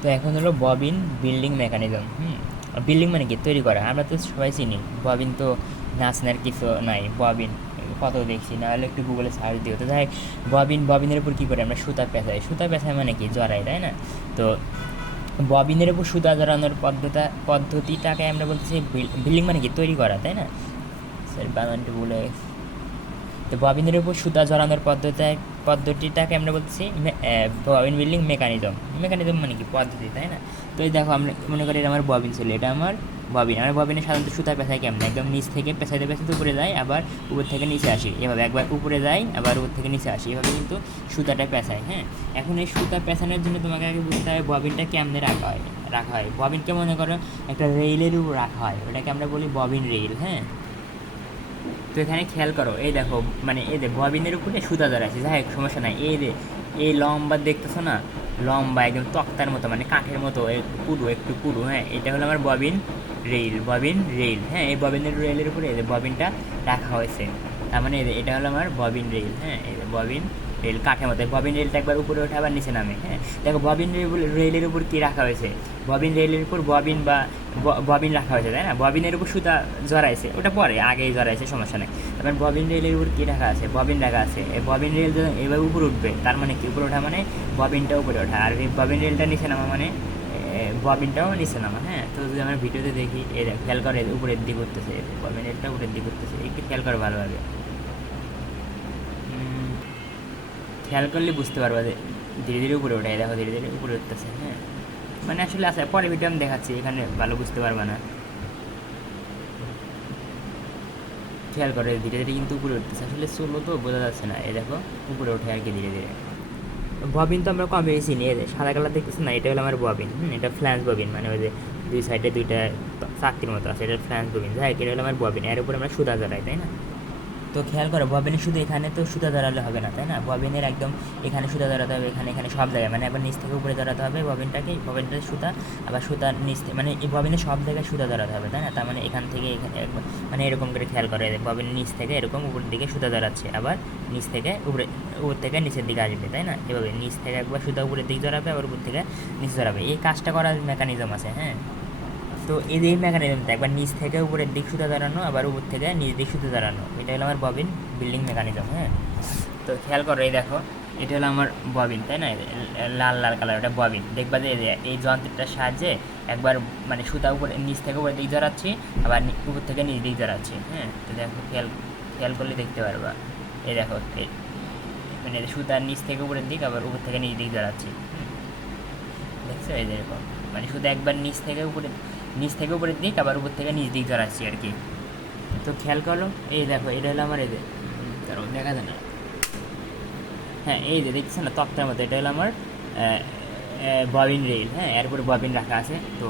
তো এখন হলো ববিন বিল্ডিং মেকানিজম। বিল্ডিং মানে কি তৈরি করা, আমরা তো সবাই চিনি ববিন তো নাচনার কিছু নাই, ববিন কত দেখছি, না হলে একটু গুগলে সার্চ দিও। তো যাই হোক, ববিনের উপর কী করে আমরা সুতা পেঁচাই, সুতা পেঁচাই মানে কি জড়াই, তাই না? তো ববিনের উপর সুতা জড়ানোর পদ্ধতিটাকে আমরা বলতেছি বিল্ডিং মানে কি তৈরি করা, তাই না? স্যার বানানটি বলে, তো ববিনের উপর সুতা জড়ানোর পদ্ধতিটাকে আমরা বলতেছি ববিন বিল্ডিং মেকানিজম। মেকানিজম মানে কি পদ্ধতি, তাই না? তো এই দেখো, আমরা মনে করি এটা আমার ববিন ছিল, এটা আমার ববিন। আমার ববিনে সাধারণত সুতা পেঁচাই কেমন, একদম নিচ থেকে পেঁচাইতে পেঁচাইতে উপরে যায়, আবার উপর থেকে নিচে আসি, এভাবে একবার উপরে যাই আবার উপর থেকে নিচে আসি, এভাবে কিন্তু সুতাটা পেঁচাই। হ্যাঁ, এখন এই সুতা পেঁচানোর জন্য তোমাকে আগে বুঝতে হবে ববিনটা কেমনে রাখা হয়। ববিনকে মনে করো একটা রেইলের উপর রাখা হয়, ওটাকে আমরা বলি ববিন রেইল। হ্যাঁ, তো এখানে খেয়াল করো, এই দেখো, মানে এই যে ববিনের উপরে সুতা ধরা আছে, যাই হোক সমস্যা নাই। এই যে এই লম্বা দেখতেছো না, লম্বা একদম তক্তার মতো, মানে কাঠের মতো, একটু পুরু। হ্যাঁ, এটা হলো আমার ববিন রেইল। হ্যাঁ, এই ববিনের রেইলের উপরে এই যে ববিনটা রাখা হয়েছে, তার মানে এটা হলো আমার ববিন রেইল। হ্যাঁ, এই যে ববিন রেল কাঠের মতো, ববিন রেলটা একবার উপরে ওঠে আবার নিচে নামে। হ্যাঁ, দেখো ববিন রেলের উপর কী রাখা হয়েছে, ববিন রেলের উপর ববিন রাখা হয়েছে, তাই না? ববিনের উপর সুতা জড়াইছে, ওটা পরে আগেই জড়াইছে, সমস্যা নেই। তারপর ববিন রেলের উপর কী রাখা আছে, ববিন রাখা আছে। এই ববিন রেল যখন এভাবে উপরে উঠবে, তার মানে কি উপরে ওঠা মানে ববিনটা উপরে ওঠা, আর এই ববিন রেলটা নিচে নামা মানে ববিনটাও নিচে নামা। হ্যাঁ, তো যদি আমরা ভিডিওতে দেখি, এই দেখ খেয়াল করে উপরের দিক উঠতেছে, ববিন রেলটা উপরের দিক উঠতেছে, একটু খেয়াল করে ভালোভাবে, খেয়াল করলে বুঝতে পারবা যে ধীরে ধীরে উপরে ওঠে, দেখো ধীরে ধীরে উপরে উঠতেছে। হ্যাঁ, মানে আসলে আছে, পরে ভিডিও আমি দেখাচ্ছি, এখানে ভালো বুঝতে পারবা না। খেয়াল করে ধীরে ধীরে কিন্তু উপরে উঠতেছে, আসলে সোলো তো বোঝা যাচ্ছে না, এই দেখো উপরে ওঠে আর কি ধীরে ধীরে। ববিন তো আমরা কম বেশি চিনি, এই যে সাদা কালার দেখতেছে না, এটা হলো আমার ববিন। এটা ফ্ল্যান্স ববিন, মানে ওই যে দুই সাইডে দুইটা চাকতির মতো আছে, এটা ফ্ল্যান্স ববিন। যাই হোক, এটা হলো আমার ববিন, এর উপরে আমরা সুতা জড়াই, তাই না? তো খেয়াল করো, ববিনের শুধু এখানে তো সুতা ধরালে হবে না, তাই না? ববিনের একদম এখানে সুতা ধরাতে হবে, এখানে এখানে সব জায়গায়, মানে আবার নিচ থেকে উপরে ধরাতে হবে ববিনটার সুতা, আবার সুতার নিচ থেকে, মানে এই ববিনের সব জায়গায় সুতা ধরাতে হবে, তাই না? তার মানে এখান থেকে এখানে একবার, মানে এরকম করে খেয়াল করে ববিনের নিচ থেকে এরকম উপরের দিকে সুতা ধরাচ্ছে, আবার নিচ থেকে উপর থেকে নিচের দিকে আসবে, তাই না? এভাবে নিচ থেকে একবার সুতা উপরের দিকে ধরাবে, আবার উপর থেকে নিচে ধরাবে, এই কাজটা করার মেকানিজম আছে। হ্যাঁ, তো এই মেকানিজমটা একবার নিচ থেকে উপরের দিক সুতা দাঁড়ানো, আবার উপর থেকে নিচ দিক সুতা দাঁড়ানো, এটা হলো আমার ববিন বিল্ডিং মেকানিজম। হ্যাঁ, তো খেয়াল করো, এই দেখো এটা হলো আমার ববিন, তাই না? লাল লাল কালার, ওটা ববিন। দেখবা যে এই যন্ত্রটার সাহায্যে একবার মানে সুতা উপরে নিচ থেকে উপরের দিক ধরাচ্ছি, আবার উপর থেকে নিচ দিক ধরাচ্ছি। হ্যাঁ, তো দেখো খেয়াল করলে দেখতে পারবা, এই দেখো মানে সুতার নিচ থেকে উপরের দিক, আবার উপর থেকে নিচ দিক ধরাচ্ছি। দেখছো, এই যেরকম, মানে শুধু একবার নিচ থেকে উপরের দিক, আবার উপর থেকে নিচ দিক ধরাচ্ছি আর কি। তো খেয়াল করো, এই দেখো এটা হলো আমার, এই যে দেখা যায় না, হ্যাঁ এই যে দেখছো না তক্তার মতো, এটা হলো আমার ববিন রেল। হ্যাঁ, এর উপরে ববিন রাখা আছে। তো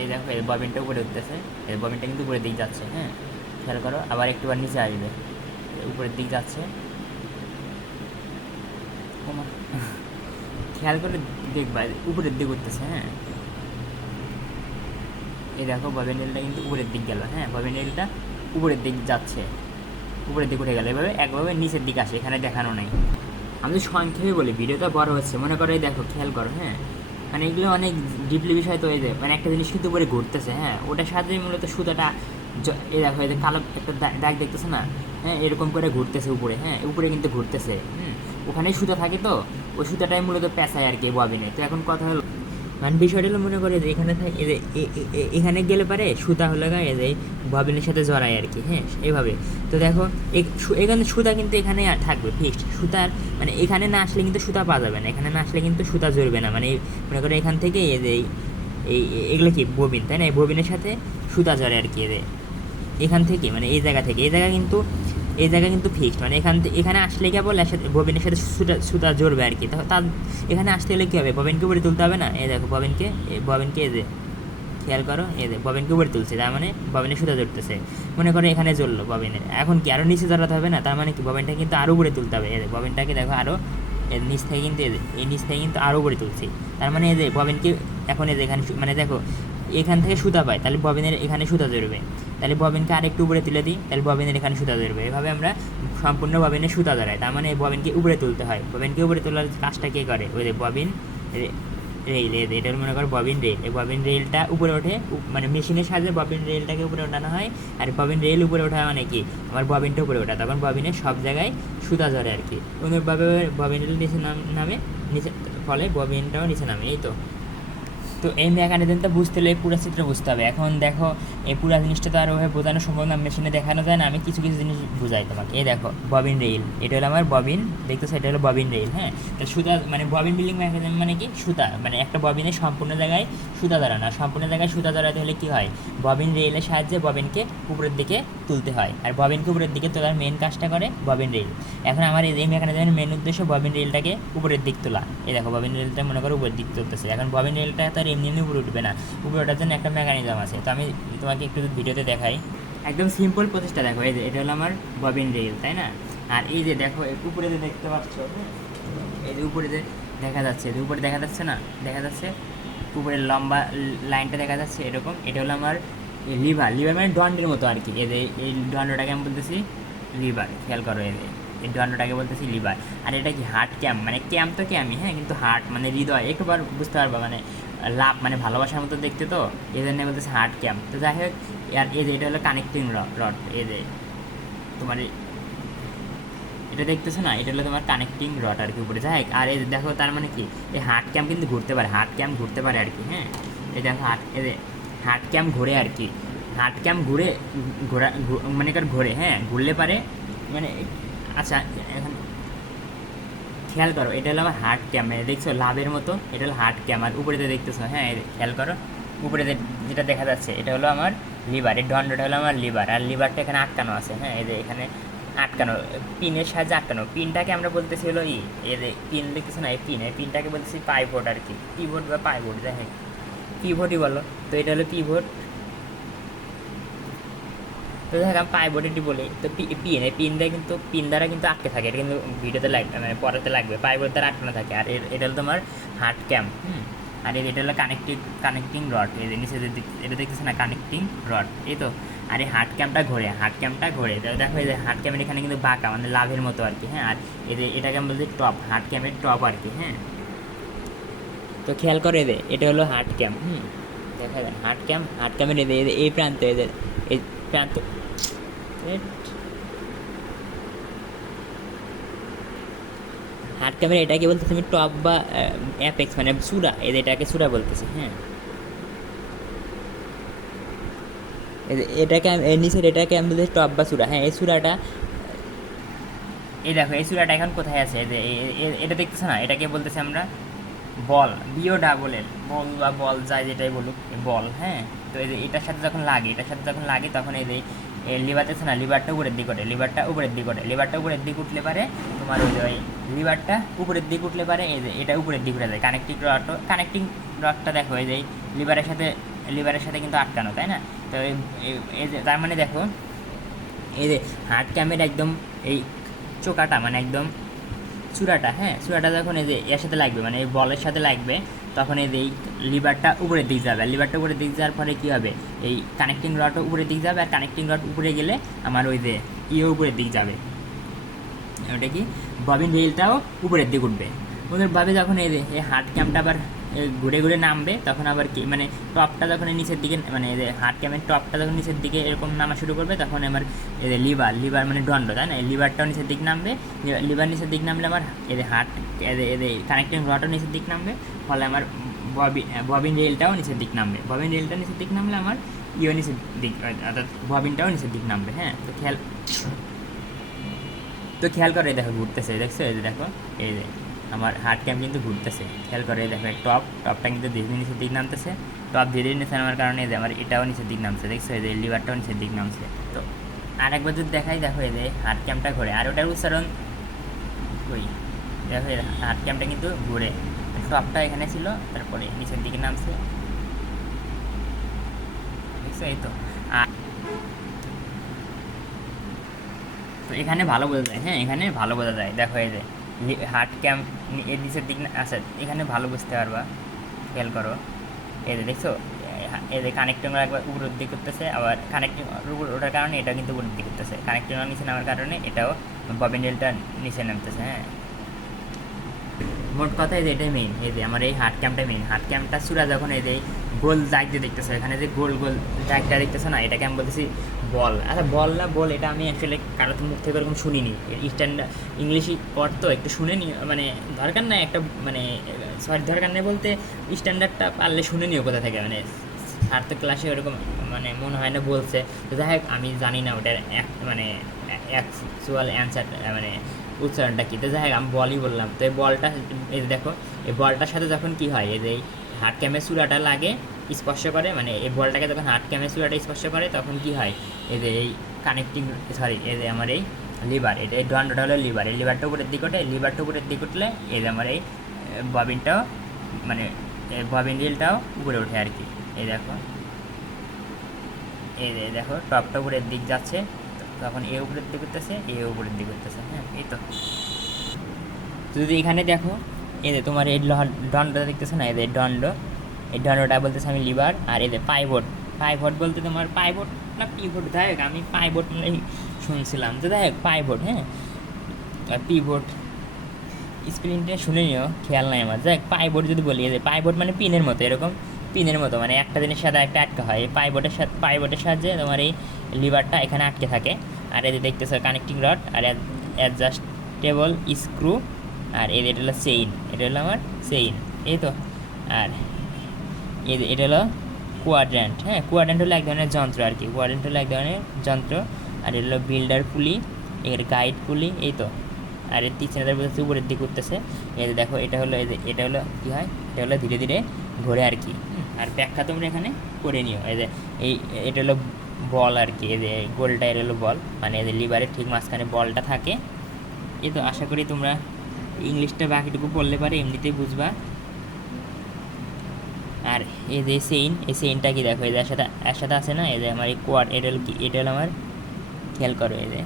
এই দেখো এই ববিনটা উপরে উঠতেছে, এই ববিনটা কিন্তু উপরের দিক যাচ্ছে। হ্যাঁ, খেয়াল করো, আবার একটুবার নিচে আসবে, উপরের দিক যাচ্ছে। খেয়াল করে দেখবা উপরের দিক উঠতেছে। হ্যাঁ, এই দেখো ববিন রেলটা কিন্তু উপরের দিক গেল। হ্যাঁ, ববিন রেলটা উপরের দিক যাচ্ছে, উপরের দিক উঠে গেল, একভাবে নিচের দিকে আসে, এখানে দেখানো নাই। আমি সংক্ষেপে বলি, ভিডিওটা বড় হচ্ছে মনে করো, এই দেখো খেয়াল করো। হ্যাঁ, মানে এগুলো অনেক ডিপলি বিষয়। তো এই যে মানে একটা জিনিস কিন্তু উপরে ঘুরতেছে, হ্যাঁ, ওটার সাথে মূলত সুতাটা, এই দেখো এই যে কালো একটা দাগ দেখতেছে না, হ্যাঁ, এরকম করে ঘুরতেছে উপরে। হ্যাঁ, উপরে কিন্তু ঘুরতেছে। ওখানেই সুতা থাকে, তো ওই সুতাটাই মূলত পেঁচায় আর কি ববিনে। তো এখন কথা হলো, মানে বিষয়টা হলো মনে করে যে এখানে এই যে এখানে গেলে পারে সুতা হলো গা এই যে ববিনের সাথে জড়ায় আর কি। হ্যাঁ, এইভাবে। তো দেখো এখানে সুতা কিন্তু এখানে থাকবে ফিক্সড, সুতার মানে এখানে না আসলে কিন্তু সুতা পাওয়া যাবে না, এখানে না আসলে কিন্তু সুতা জড়বে না, মানে মনে করো এখান থেকে এই যে এগুলো কি ববিন, তাই না? এই ববিনের সাথে সুতা জড়ে আর কি, এখান থেকে মানে এই জায়গা কিন্তু ফিক্সড, মানে এখানে আসলে কেবল ববিনের সাথে সুতা জড়বে আর কি। তার এখানে আসতে হলে কী হবে, ববিনকে উপরে তুলতে হবে না? এই দেখো ববিনকে এই যে খেয়াল করো, এই যে ববিনকে উপরে তুলছে, তার মানে ববিনের সুতা জড়তেছে। মনে করো এখানে জ্বললো ববিনের, এখন কি আরও নিচে জড়াতে হবে না? তার মানে কি ববিনটা কিন্তু আরও উপরে তুলতে হবে। এই যে ববিনটাকে দেখো আরও নিচ থেকে কিন্তু এই নিচ থেকে কিন্তু আরও উপরে তুলছি, তার মানে এই যে ববিনকে এখন এই যে এখানে মানে দেখো এখান থেকে সুতা পাই, তাহলে ববিনের এখানে সুতা ধরবে, তাহলে ববিনকে আরেকটু উপরে তুলে দিই, তাহলে ববিনের এখানে সুতা ধরবে। এভাবে আমরা সম্পূর্ণ ববিনের সুতা ধরাই, তার মানে ববিনকে উপরে তুলতে হয়। ববিনকে উপরে তোলার কাজটা কে করে, ওই যে ববিন রেল, এটা মনে করো ববিন রেল। এই ববিন রেলটা উপরে ওঠে, মানে মেশিনের সাহায্যে ববিন রেলটাকে উপরে ওঠানো হয়। আর ববিন রেল উপরে ওঠা মানে কি, আমার ববিনটা উপরে ওঠা, তখন ববিনের সব জায়গায় সুতা ধরে আর কি। অনুরূপভাবে ববিন রেল নিচে নামে, নিচে, ফলে ববিনটাও নিচে নামে। এই তো। তো এই মেকানিজমটা বুঝতে হলে পুরো চিত্র বুঝতে হবে। এখন দেখো, এই পুরো জিনিসটা তো আর ওভাবে বোঝানো সম্ভব না, মেশিনে দেখানো যায় না, আমি কিছু কিছু জিনিস বুঝাই তোমাকে। এই দেখো ববিন রেল, এটা হলো আমার ববিন, দেখতেছো এটা হলো ববিন রেল। হ্যাঁ, তো সুতা মানে ববিন বিল্ডিং মেকানিজম মানে কি, সুতা মানে একটা ববিনের সম্পূর্ণ জায়গায় সুতা ধরানো। সম্পূর্ণ জায়গায় সুতা ধরাতে হলে কী হয়, ববিন রেলের সাহায্যে ববিনকে উপরের দিকে তুলতে হয়, আর ববিনকে উপরের দিকে তোলার মেন কাজটা করে ববিন রেল। এখন আমার এই মেকানিজমের মেন উদ্দেশ্য ববিন রেলটাকে উপরের দিক তোলা। এই দেখো ববিন রেলটা মনে করো উপরের দিক তুলতেছে। এখন ববিন রেলটা তো আর এমনি এমনি উপরে উঠবে না, উপরে ওঠার জন্য একটা মেকানিজম আছে। তো আমি তোমাকে একটু ভিডিওতে দেখাই, একদম সিম্পল প্রচেষ্টা। দেখো এই যে এটা হলো আমার ববিন রেল, তাই না? আর এই যে দেখো উপরে যে দেখতে পাচ্ছ, এই যে উপরে যে দেখা যাচ্ছে, যে উপরে দেখা যাচ্ছে না, দেখা যাচ্ছে উপরের লম্বা লাইনটা দেখা যাচ্ছে এরকম, এটা হলো আমার লিভার। লিভার মানে দণ্ডের মতো আর কি। এই দণ্ডটাকে আমি বলতেছি লিভার, খেয়াল করো। এই দণ্ডটাকে বলতেছি লিভার। আর এটা কি হার্ট ক্যাম্প, মানে ক্যাম্প তো ক্যাম্পই, হ্যাঁ, কিন্তু হার্ট মানে হৃদয়, একটুবার বুঝতে পারবা, মানে লাভ মানে ভালোবাসার মতো দেখতে, তো এই জন্য বলতেছে হার্ট ক্যাম্প। তো যাই হোক, আর এই যে এটা হলো কানেক্টিং রড, এই যে তোমার এটা দেখতেছো না, এটা হলো তোমার কানেক্টিং রড আর কি উপরে। যাই হোক, আর এই দেখো তার মানে কি, এই হার্ট ক্যাম্প কিন্তু ঘুরতে পারে, হার্ট ক্যাম্প ঘুরতে পারে আর কি। হ্যাঁ, এই দেখো হার্ট ক্যাম্প ঘুরে আর কি, হার্ট ক্যাম্প ঘুরে, মানে ঘুরে, হ্যাঁ, ঘুরলে পারে মানে। আচ্ছা, এখন খেয়াল করো, এটা হলো আমার হার্ট ক্যাম্প, দেখছো লাভের মতো, এটা হলো হার্ট ক্যাম্প। আর উপরে যে দেখতেছো, হ্যাঁ, খেয়াল করো উপরে যেটা দেখা যাচ্ছে, এটা হলো আমার লিভার। এই দণ্ডটা হলো আমার লিভার, আর লিভারটা এখানে আটকানো আছে। হ্যাঁ, এই যে এখানে আটকানো, পিনের সাহায্যে আটকানো। পিনটাকে আমরা বলতেছি হলো এই যে পিন দেখতেছো না, এই পিনটাকে বলতেছি পাইভট আর কি, পিভট বা পাইভট, যাই হোক পিভটই বলো। তো এটা হলো পিভট। তো দেখ আমি পাইভটেরটি বলি। তো পিন দিয়ে কিন্তু, পিন দ্বারা কিন্তু আটকে থাকে, এটা কিন্তু ভিডিওতে লাগবে, মানে পরেতে লাগবে, পাইভট দ্বারা আটকানো থাকে। আর এটা হলো তোমার হার্ট ক্যাম্প। আর এটা হলো কানেক্টিং রড, এই যে নিচে এটা দেখতেছে না, কানেক্টিং রড, এই তো। আর এই হার্ট ক্যাম্পটা ঘোরে। তো দেখো এই যে হার্ট ক্যাম্পের এখানে কিন্তু বাঁকা, মানে লাভের মতো আর কি। হ্যাঁ, আর এই যে এটাকে আমি বলছি টপ, হার্ট ক্যাম্পের টপ আর কি। হ্যাঁ, তো খেয়াল করে দে, এটা হলো হার্ট ক্যাম্প। দেখা যায় হার্ট ক্যাম্পের এই প্রান্তে, এদের এই প্রান্ত, হার্ট ক্যামেরা এটাকে বলতেছি আমি টপ বা অ্যাপেক্স, মানে সুরা, এটাকে সুরা বলতেছি। হ্যাঁ, এটাকে নিচের এটাকে আমি বলতেছি টপ বা সুরা। হ্যাঁ, এই সুরাটা, এই দেখো এই সুরাটা এখন কোথায় আছে, এই যে এটা দেখতেছে না, এটাকে বলতেছি আমরা বল, বিও ডাবল এল, বল বা বল যায় যেটাই বলুক, বল। হ্যাঁ, তো এই যে এটার সাথে যখন লাগে তখন এই যে লিভার আছে না, লিভারটা উপরের দিক ওঠে, লিভারটা উপরের দিক উঠলে পারে তোমার ওই লিভারটা উপরের দিক উঠলে পারে, এই যে এটা উপরের দিক উঠে যায়। কানেক্টিং রডটা দেখো, এই যে লিভারের সাথে কিন্তু আটকানো, তাই না? তো এই যে তার মানে দেখো, এই যে হার্ট ক্যামের একদম এই চোকাটা, মানে একদম চূড়াটা, হ্যাঁ, চূড়াটা যখন এই যে এর সাথে লাগবে, মানে এই বলের সাথে লাগবে, তখন এই যে লিভারটা উপরের দিক যাবে। লিভারটা উপরের দিক যাওয়ার পরে কী হবে, এই কানেক্টিং রডও উপরের দিক যাবে, আর কানেক্টিং রড উপরে গেলে আমার ওই যে উপরের দিক যাবে, ওটা কি ববিন রেলটাও উপরের দিক উঠবে। ওদেরভাবে যখন এই হার্ট ক্যাম্পটা আবার ঘুরে ঘুরে নামবে, তখন আবার কি, মানে টপটা যখন নিচের দিকে, মানে এই যে হার্ট ক্যাম্পের টপটা যখন নিচের দিকে এরকম নামা শুরু করবে, তখন আমার এই যে লিভার মানে দণ্ড, তাই না? লিভারটাও নিচের দিক নামবে, লিভার নিচের দিক নামলে আমার এই যে হার্ট, এই যে কানেক্টিং রডও নিচের দিক নামবে, ফলে আমার ববিন রেলটাও নিচের দিক নামবে। ববিন রেলটা নিচের দিক নামলে আমার নিচের দিক, অর্থাৎ ববিনটাও নিচের দিক নামবে। হ্যাঁ, তো খেয়াল করে দেখো ঘুরতেছে, দেখছো এই যে দেখো, এই যে আমার হার্ট ক্যাম্প কিন্তু ঘুরতেছে, খেয়াল করে দেখো টপটা কিন্তু ধীরে ধীরে নিচের দিক নামতেছে। টপ ধীরে ধীরে নিচে নামার কারণে এই যে আমার এটাও নিচের দিক নামছে, দেখছো এই যে লিভারটাও নিচের দিক নামছে। তো আরেকবার যদি দেখাই, দেখো এই যে হার্ট ক্যাম্পটা ঘুরে, আর ওটার উচ্চারণ ওই দেখো হার্ট ক্যাম্পটা কিন্তু ঘুরে, টপটা এখানে ছিল, তারপরে নিচের দিকে নামছে, দেখছো এই তো। আর তো এখানে ভালো বোঝা যায়, হ্যাঁ, এখানে ভালো বোঝা যায়। দেখো এই যে হার্ট ক্যাম্প এর নিচের দিক না, আচ্ছা এখানে ভালো বুঝতে পারবা, খেয়াল করো এই যে দেখছো, এই যে কানেক্টিং একবার উপরের দিক করতেছে, আবার কানেক্টিং ওটার কারণে এটা কিন্তু উপরের দিক করতেছে, কানেক্টিং নিচে নামার কারণে এটাও ববিন রেলটা নিচে নামতেছে। হ্যাঁ, মোট কথা এই যে এটাই মেইন, এই যে আমার এই হার্ড ক্যাম্পটা মেইন। হার্ড ক্যাম্পটা সুরা যখন এই যে গোল দাগ দিয়ে দেখতেছে, এখানে যে গোল গোল দাগটা দেখতেছে না, এটাকে আমি বলতেছি বল। আচ্ছা বল না বল, এটা আমি অ্যাকচুয়ালি কারোর মুখ থেকে এরকম শুনিনি। স্ট্যান্ডার্ড ইংলিশই পড় তো একটু শুনে নি, মানে দরকার নাই একটা, মানে সরি দরকার নেই বলতে স্ট্যান্ডার্ডটা পারলে শুনে নিও কোথা থেকে, মানে স্যার তো ক্লাসে ওরকম মানে মনে হয় না বলছে। তো যাই হোক আমি জানি না ওটার এক মানে অ্যাকচুয়াল অ্যান্সার মানে উচ্চারণটা কী। তো যাই হোক আমি বলই বললাম। তো এই বলটা, এই যে দেখো এই বলটার সাথে যখন কী হয়, এই যে এই হার্ড ক্যামের চূড়াটা লাগে স্পর্শ করে, মানে এই বলটাকে যখন হার্ড ক্যামের চূড়াটা স্পর্শ করে তখন কী হয়, এই যে এই কানেক্টিং সরি এই যে আমার এই লিভার, এটা এই দণ্ডটা হলো লিভার, এই লিভারটা উপরের দিকে ওঠে, লিভারটা উপরের দিকে উঠলে এই যে আমার এই ববিনটাও মানে ববিন রিলটাও উপরে ওঠে আর কি। এই দেখো এই দেখো টপটা উপরের দিক যাচ্ছে, তখন এ উপরের দিক করতেছে, এ উপরের দিক করতেছে। হ্যাঁ এই তো যদি এখানে দেখো এই যে তোমার এই দণ্ডটা দেখতেছে না, এদের দণ্ড, এই দণ্ডটা বলতেছে আমি লিভার। আর এদের পাইভট, পাইভট বলতে তোমার পাইভট না পিভট, যাই হোক আমি পাইভট শুনছিলাম। তো যাই হোক পাইভট, হ্যাঁ পিভট স্প্লিনটা শুনে নিও, খেয়াল নাই আমার। যাই হোক পাইভট যদি বলি, এই যে পাইভট মানে পিনের মতো, এরকম পিনের মতো, মানে একটা জিনিস সাথে একটা আটকা হয়। এই পাইভটের সাহায্যে তোমার এই লিভারটা এখানে আটকে থাকে। আর এদের দেখতেছে কানেক্টিং রড আর অ্যাডজাস্টেবল স্ক্রু, আর এটা হলো চেইন, এটা হলো আমার চেইন এই তো। আর এটা হলো কোয়াড্র্যান্ট, হ্যাঁ কোয়াড্র্যান্ট হলো এক ধরনের যন্ত্র আর কি, কোয়াড্র্যান্ট হলো এক ধরনের যন্ত্র। আর এটা হলো বিল্ডার পুলি, এর গাইড পুলি এই তো। আর এর পিছনে বোঝাচ্ছে উপরের দিকে উঠতেছে। এই যে দেখো এটা হলো, এই যে এটা হলো কী হয়, এটা হলো ধীরে ধীরে ঘোরে আর কি। আর ব্যাখ্যা তোমরা এখানে করে নিও। এই যে এটা হলো বল আর কি, এই যে গোলটা এর হলো বল, মানে এই যে লিভারের ঠিক মাঝখানে বলটা থাকে। এই তো আশা করি তোমরা ইংলিশটা বাকিটুকু পড়লে পারে এমনিতেই বুঝবা। আর এই যে সেইন, এই সেইনটা কি দেখো, এই যে এর সাথে আছে না, এই যে আমার এই কোয়াড, এটা হলো কি, এটা হলো আমার খেয়াল করো, এই যে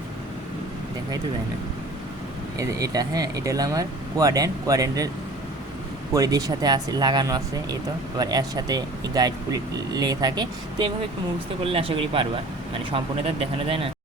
দেখাই তো যায় না, এই যে এটা, হ্যাঁ এটা হলো আমার কোয়াড্র্যান্ট, কোয়াড্র্যান্টের পরিধির সাথে আছে লাগানো আছে এই তো। আবার এর সাথে গাইড লেগে থাকে। তো এইভাবে একটু মুখস্থ করলে আশা করি পারবা, মানে সম্পূর্ণতা দেখানো যায় না।